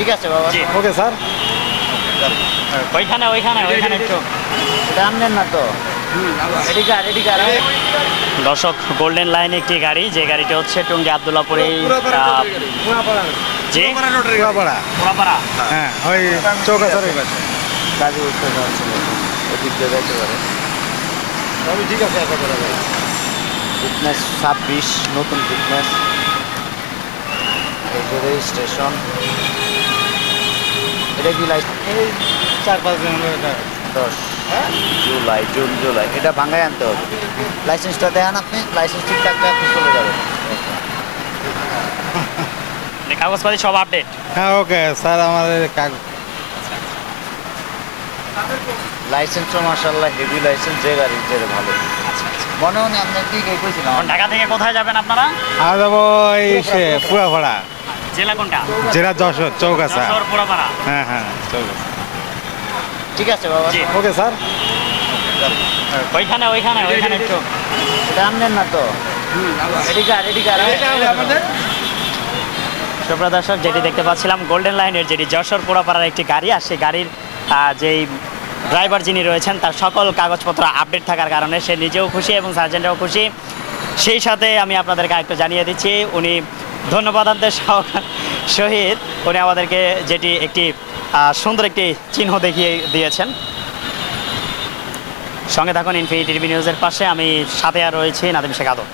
ঠিক আছে বাবা। Okay sir. ওইখানে একটু এটা আনলেন না তো। রেডি কার। দর্শক, গোল্ডেন লাইন একটি গাড়ি, যে গাড়িটা হচ্ছে টঙ্গী আব্দুল্লাহপুরে জি পুরাপাড়া। হ্যাঁ, ওই চৌকাছার ওই পাশে। কাজে উঠতে যাচ্ছিল, ওদিক দিয়ে যাইতে পারে। সবই ঠিক আছে একেবারে ভাই। ফিটনেস 26 নতুন ফিটনেস। এই যে রেজিস্ট্রেশন। এটা কি লাইট? এই 4-5 দিন হলো এটা। 10 জুলাই এটা ভাঙায় আনতে হবে। লাইসেন্সটা দেন আপনি, লাইসেন্স ঠিক থাকলে আপনি চলে যাবেন। কাগজপাতি সব আপডেট। হ্যাঁ ওকে স্যার, আমাদের লাইসেন্সও মাশাআল্লাহ হেভি লাইসেন্স, যে গাড়ির যে ভালো। মনে হয় আপনার কি কইছিলাম। ঢাকা থেকে কোথায় যাবেন আপনারা? আর যাবো এই সে পুরাপাড়া। জেলা কোনটা? জেলা যশোর, চৌকাছা। যশোর পুরাপাড়া। হ্যাঁ চৌকাছা। ঠিক আছে বাবা। Okay sir. ওইখানে একটু এটা আনলেন না তো। রেডি কার। সুপ্রিয় দর্শক, যেটি দেখতে পাচ্ছিলাম গোল্ডেন লাইনের যেটি যশোর পুরাপাড়ার একটি গাড়ি, আর সেই গাড়ির যেই ড্রাইভার যিনি রয়েছেন তার সকল কাগজপত্র আপডেট থাকার কারণে সে নিজেও খুশি এবং সার্জেন্টও খুশি। সেই সাথে আমি আপনাদেরকে একটু জানিয়ে দিচ্ছি, উনি ধন্যবাদান্তের সহিত উনি আমাদেরকে যেটি একটি সুন্দর একটি চিহ্ন দেখিয়ে দিয়েছেন। সঙ্গে থাকুন ইনফিনিটি টিভি নিউজের পাশে, আমি সাথে আর রয়েছি নাদিম শেখ আদম।